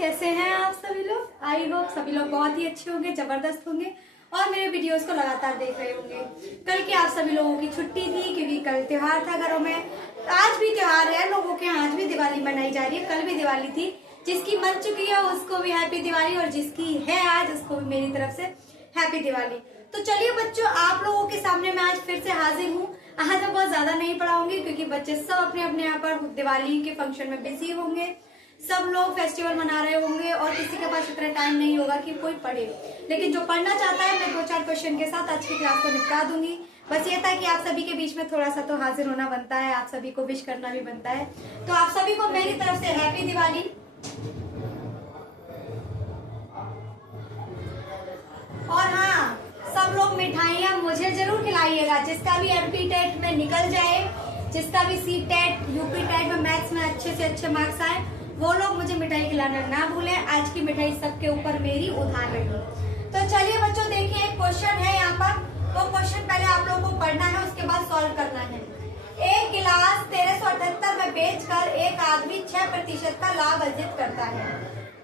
कैसे हैं आप सभी लोग। आई होप सभी लोग बहुत ही अच्छे होंगे, जबरदस्त होंगे और मेरे वीडियोस को लगातार देख रहे होंगे। कल की आप सभी लोगों की छुट्टी थी क्योंकि कल त्योहार था घरों में। आज भी त्योहार है लोगों के यहाँ, आज भी दिवाली मनाई जा रही है। कल भी दिवाली थी, जिसकी मन चुकी है उसको भी हैप्पी दिवाली और जिसकी है आज उसको भी मेरी तरफ से हैप्पी दिवाली। तो चलिए बच्चों, आप लोगों के सामने मैं आज फिर से हाजिर हूँ। आज मैं बहुत ज्यादा नहीं पढ़ाऊंगी क्योंकि बच्चे सब अपने अपने यहाँ पर दिवाली के फंक्शन में बिजी होंगे, सब लोग फेस्टिवल मना रहे होंगे और किसी के पास इतना टाइम नहीं होगा कि कोई पढ़े। लेकिन जो पढ़ना चाहता है मैं 2-4 क्वेश्चन के साथ आज की क्लास को निपटा दूंगी। बस ये था कि आप सभी के बीच में थोड़ा सा तो हाजिर होना बनता है, आप सभी को विश करना भी बनता है। तो आप सभी को मेरी तरफ से हैप्पी दिवाली। और हाँ, सब लोग मिठाइयाँ मुझे जरूर खिलाइएगा। जिसका भी एमपी टेट में निकल जाए, जिसका भी सी टेट यूपी टेट में मैथ्स में अच्छे से अच्छे मार्क्स आए, वो लोग मुझे मिठाई खिलाना ना भूलें। आज की मिठाई सबके ऊपर मेरी उधार रही। तो चलिए बच्चों, देखिए एक क्वेश्चन है यहाँ पर। वो क्वेश्चन पहले आप लोगों को पढ़ना है, उसके बाद सॉल्व करना है। एक गिलास 1378 में बेचकर एक आदमी 6% का लाभ अर्जित करता है।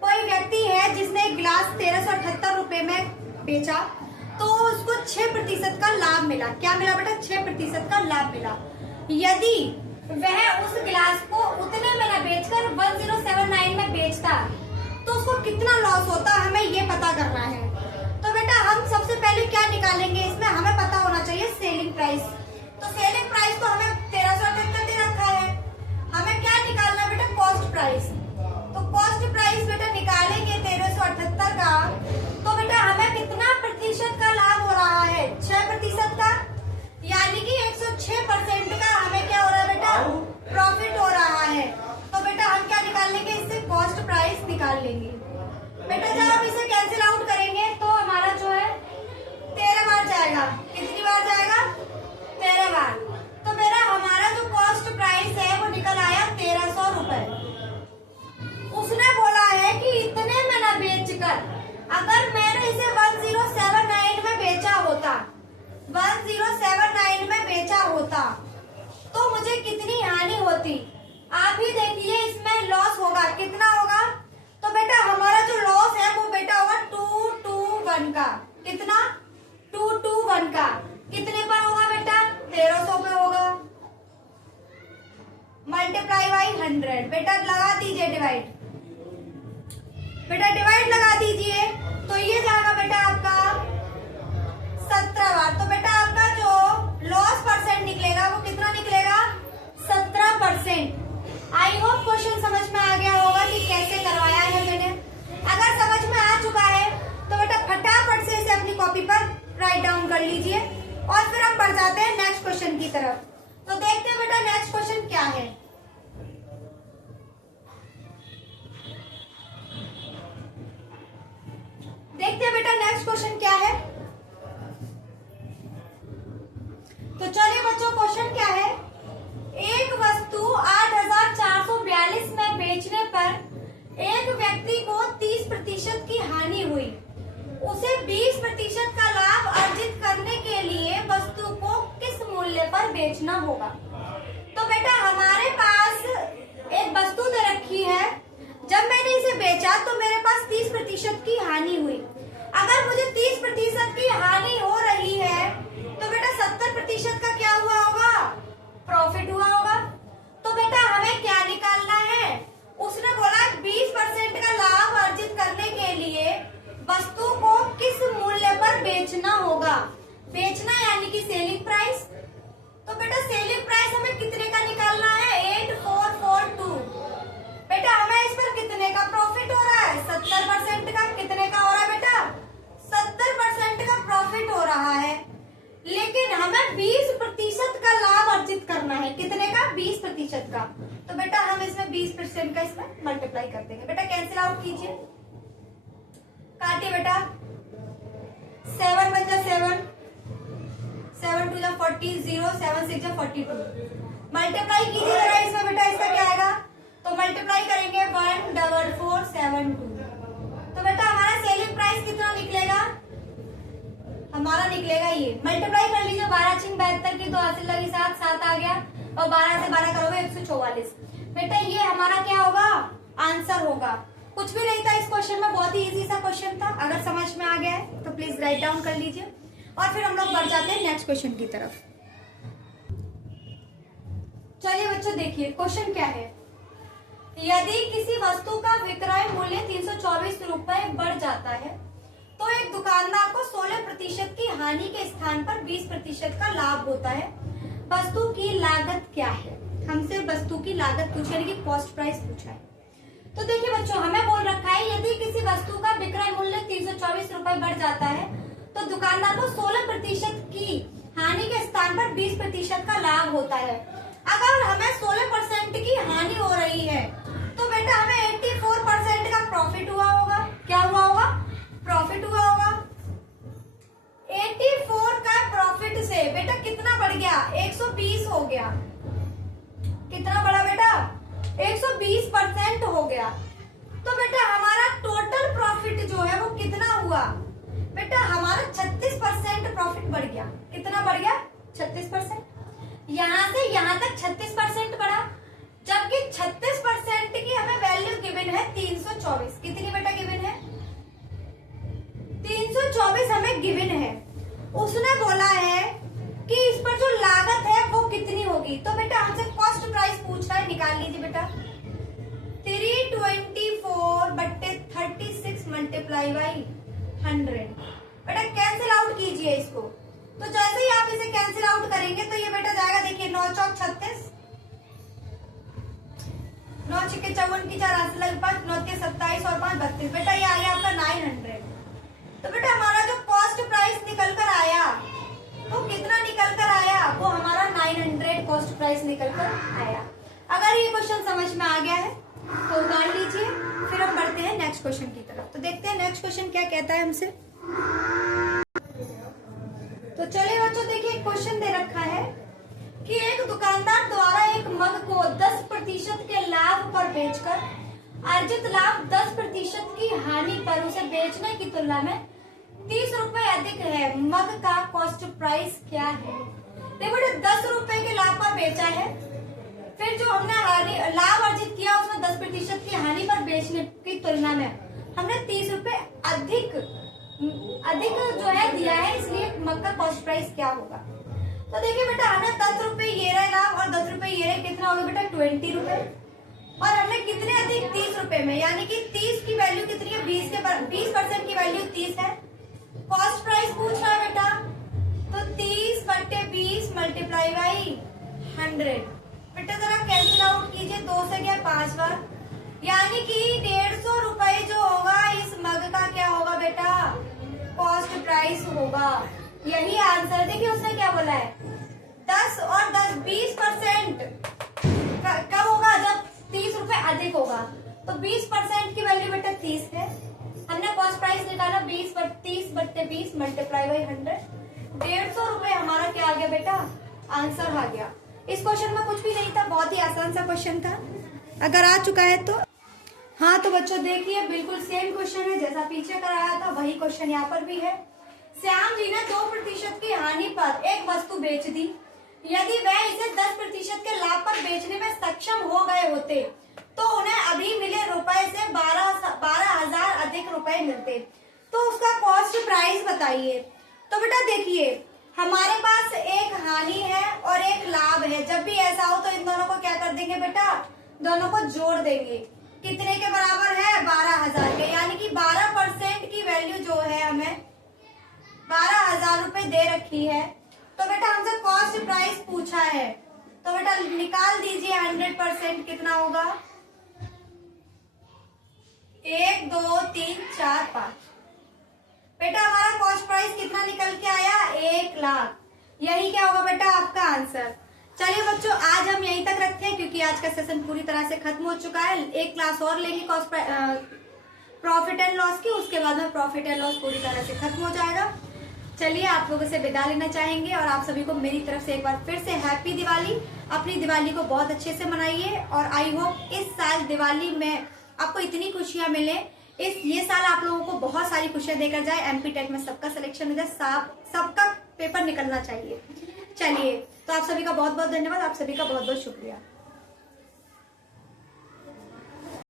कोई व्यक्ति है जिसने एक गिलास 1378 रुपए में बेचा तो उसको 6% का लाभ मिला। क्या मिला बेटा? 6% का लाभ मिला। यदि वह उस गिलास को उतने में न बेचकर 1079 में बेचता तो उसको कितना लॉस होता, हमें ये पता करना है। तो बेटा हम सबसे पहले क्या निकालेंगे, इसमें हमें पता होना चाहिए सेलिंग प्राइस। तो सेलिंग प्राइस तो हमें 1378 दे रखा है, हमें क्या निकालना है बेटा? Cost price. तो कॉस्ट प्राइस बेटा निकालेंगे 1378 का, तो बेटा हमें कितना प्रतिशत का लाभ हो रहा है? 6% का, यानी कि 106% का हमें क्या हो रहा है बेटा? प्रॉफिट हो रहा है। तो बेटा हम क्या निकाल लेंगे इससे? कॉस्ट प्राइस निकाल लेंगे। बेटा जब हम इसे कैंसिल आउट करेंगे तो हमारा जो है 13 बार जाएगा। कितनी बार जाएगा? 13 बार। तो मेरा हमारा जो कॉस्ट प्राइस है वो निकल आया 1300 रुपए। उसने बोला है कि इतने में न बेचकर, अगर मैंने इसे 1079 में बेचा होता, 1079 में बेचा होता तो मुझे कितनी हानि होती? आप ही देखिए, इसमें लॉस होगा। कितना होगा? तो बेटा हमारा जो लॉस है वो बेटा होगा 221 का। कितना? 221 का। कितने पर होगा बेटा? 1300 पे होगा। Multiply by 100। बेटा लगा दीजिए डिवाइड। बेटा डिवाइड लगा दीजिए तो ये जाएगा बेटा आपका 17 बार। तो बेटा आपका जो लॉस परसेंट निकलेगा वो कितना निकलेगा? 17%। आई होप क्वेश्चन समझ में आ गया होगा कि कैसे करवाया है मैंने। अगर समझ में आ चुका है तो बेटा फटाफट से इसे अपनी कॉपी पर राइट डाउन कर लीजिए और फिर हम बढ़ जाते हैं नेक्स्ट क्वेश्चन की तरफ। तो देखते हैं बेटा नेक्स्ट क्वेश्चन क्या है। देखते हैं बेटा नेक्स्ट क्वेश्चन क्या है। तो चलिए बच्चों, क्वेश्चन क्या है? एक वस्तु 8442 में बेचने पर एक व्यक्ति को 30% की हानि हुई। उसे 20% का लाभ अर्जित करने के लिए वस्तु को किस मूल्य पर बेचना होगा? तो बेटा हमारे पास एक वस्तु दे रखी है, जब मैंने इसे बेचा तो मेरे पास 30% की हानि हुई। अगर मुझे 30% की हानि हो रही है तो बेटा 70% का क्या हुआ होगा? प्रॉफिट हुआ होगा। तो बेटा हमें क्या निकालना है? उसने बोला 20% का लाभ अर्जित करने के लिए वस्तु को किस मूल्य पर बेचना होगा? बेचना यानी कि सेलिंग प्राइस। तो बेटा सेलिंग प्राइस हमें कितने का निकालना है? 8442। बेटा हमें इस पर कितने का प्रॉफिट हो रहा है? 70% का। कितने का हो रहा है बेटा? 70% का प्रॉफिट हो रहा है। लेकिन हमें 20% का लाभ अर्जित करना है। कितने का? 20% का। तो बेटा हम इसमें 20% का इसमें मल्टीप्लाई कर देंगे। बेटा कैंसिल आउट कीजिए, काटिए बेटा। 7 1 जा 7, 7 2 जा 40, 0 7 6 जा 42। मल्टीप्लाई कीजिए जरा इसमें बेटा, इसका क्या आएगा? तो मल्टीप्लाई करेंगे 14472। तो बेटा हमारा सेलिंग प्राइस कितना निकलेगा? हमारा निकलेगा ये। मल्टीप्लाई कर लीजिए 12 6 72 की, 2 हासिल लगी 7 7 आ गया और 12 से 12 करोगे 144। बेटा ये हमारा क्या होगा? आंसर होगा। कुछ भी नहीं था इस क्वेश्चन में, बहुत ही इजी सा क्वेश्चन था। अगर समझ में आ गया है तो प्लीज राइट डाउन कर लीजिए और फिर हम लोग बढ़ जाते हैं नेक्स्ट क्वेश्चन की तरफ। चलिए बच्चों देखिए क्वेश्चन क्या है। यदि किसी वस्तु का विक्रय मूल्य 324 रुपए बढ़ जाता है तो एक दुकानदार को 16% की हानि के स्थान पर 20% का लाभ होता है। वस्तु की लागत क्या है? हमसे वस्तु की लागत पूछा, यानी कि कॉस्ट प्राइस पूछा है। तो देखिए बच्चों, हमें बोल रखा है यदि किसी वस्तु का विक्रय मूल्य 324 रुपए बढ़ जाता है तो दुकानदार को 16% की हानि के स्थान पर 20% का लाभ होता है। अगर हमें 16% की हानि हो रही है तो बेटा हमें 84% का प्रॉफिट हुआ होगा। क्या हुआ होगा? प्रॉफिट हुआ होगा। 84 का प्रॉफिट से बेटा कितना बढ़ गया? 120 हो गया। कितना बढ़ा बेटा? 120% हो गया। तो बेटा हमारा टोटल प्रॉफिट जो है वो कितना हुआ? बेटा हमारा 36% प्रॉफिट बढ़ गया। कितना बढ़ गया? 36%। यहाँ से यहाँ तक 36% बढ़ा, जबकि 36% की हमें वैल्यू गिवन है 324। कितनी बेटा गिवन है? 324 हमें गिवन है। उसने बोला है कि इस पर जो लागत है वो कितनी होगी। तो बेटा हमसे कॉस्ट प्राइस पूछ रहा है, निकाल लीजिए बेटा। 324 बट्टे 36 मल्टीप्लाई बाई 100। बेटा कैंसिल आउट कीजिए इसको। तो जैसे ही आप इसे कैंसिल आउट करेंगे तो ये बेटा जाएगा, देखिए 9 चौक 36, 9 छिक्के 54 की 4 8 लग 5 9 के 27 और 5 32। बेटा ये आ गया आपका 900। तो बेटा हमारा जो कॉस्ट प्राइस निकल कर आया वो कितना निकल कर आया? वो हमारा 900 कॉस्ट प्राइस निकल कर आया। अगर ये क्वेश्चन समझ में आ गया है तो उतार लीजिए, फिर हम बढ़ते हैं नेक्स्ट क्वेश्चन की तरफ। तो देखते हैं नेक्स्ट क्वेश्चन क्या कहता है हमसे। तो चलिए बच्चों देखिए क्वेश्चन दे रखा है कि एक दुकानदार द्वारा एक मग को 10% के लाभ पर बेचकर अर्जित लाभ 10% की हानि पर उसे बेचने की तुलना में 30 रुपए अधिक है। मग का कॉस्ट प्राइस क्या है? देखो 10 रुपए के लाभ पर बेचा है, फिर जो हमने लाभ अर्जित किया उसमें 10% की हानि पर बेचने की तुलना में हमने 30 रुपए अधिक जो है दिया है, इसलिए मग का कॉस्ट प्राइस क्या होगा? तो देखिए बेटा हमने 10 रुपए ये रहे लाभ और 10 रुपए ये रहे, कितना होगा बेटा? 20 रुपए। और हमने कितने अधिक? 30 रुपए में, यानी कि 30 की वैल्यू कितनी है? 20% की वैल्यू 30 है। कॉस्ट प्राइस पूछ रहा है बेटा, तो 30 बट्टे 20 मल्टीप्लाई बाई 100। बेटा जरा कैंसिल आउट कीजिए, 2 से गया 5 बार, यानी कि 150 रुपए जो होगा इस मग का क्या होगा बेटा? कॉस्ट प्राइस होगा। यही आंसर। देखिए उसने क्या बोला है, 10 और 10 20% कब होगा? जब 30 रुपए अधिक होगा। तो 20% की वैल्यू बेटा 30 है। हमने कॉस्ट प्राइस निकाला 30 बट्टे 20 मल्टीप्लाई बाई 100। 150 रुपए हमारा क्या आ गया बेटा? आंसर आ गया। इस क्वेश्चन में कुछ भी नहीं था, बहुत ही आसान सा क्वेश्चन था। अगर आ चुका है तो हाँ, तो बच्चों देखिए बिल्कुल सेम क्वेश्चन है जैसा पीछे कराया था, वही क्वेश्चन यहाँ पर भी है। श्याम जी ने 2% की हानि पर एक वस्तु बेच दी। यदि वह इसे 10% के लाभ पर बेचने में सक्षम हो गए होते तो उन्हें अभी मिले रुपए से 12,000 अधिक रुपए मिलते। तो उसका कॉस्ट प्राइस बताइए। तो बेटा देखिए हमारे पास एक हानि है और एक लाभ है। जब भी ऐसा हो तो इन दोनों को क्या कर देंगे बेटा? दोनों को जोड़ देंगे। कितने के बराबर है? 12,000 के, यानी कि 12% की वैल्यू जो है हमें 12,000 रुपए दे रखी है। तो बेटा हमसे कॉस्ट प्राइस पूछा है, तो बेटा निकाल दीजिए 100% कितना होगा? 1 2 3 4 5। बेटा हमारा कॉस्ट प्राइस कितना निकल के आया? 1 लाख। यही क्या होगा बेटा आपका आंसर। चलिए बच्चों आज हम यहीं तक रखते हैं क्योंकि आज का सेशन पूरी तरह से खत्म हो चुका है। एक क्लास और लेंगे कॉस्ट प्रॉफिट एंड लॉस की, उसके बाद में प्रॉफिट एंड लॉस पूरी तरह से खत्म हो जाएगा। चलिए आप लोगों से विदा लेना चाहेंगे और आप सभी को मेरी तरफ से एक बार फिर से हैप्पी दिवाली। अपनी दिवाली को बहुत अच्छे से मनाइए और आई होप इस साल दिवाली में आपको इतनी खुशियां मिले। ये साल आप लोगों को बहुत सारी खुशियां देकर जाए। एमपी टेट में सबका सिलेक्शन हो जाए, सबका पेपर निकलना चाहिए। चलिए तो आप सभी का बहुत बहुत धन्यवाद, आप सभी का बहुत बहुत शुक्रिया।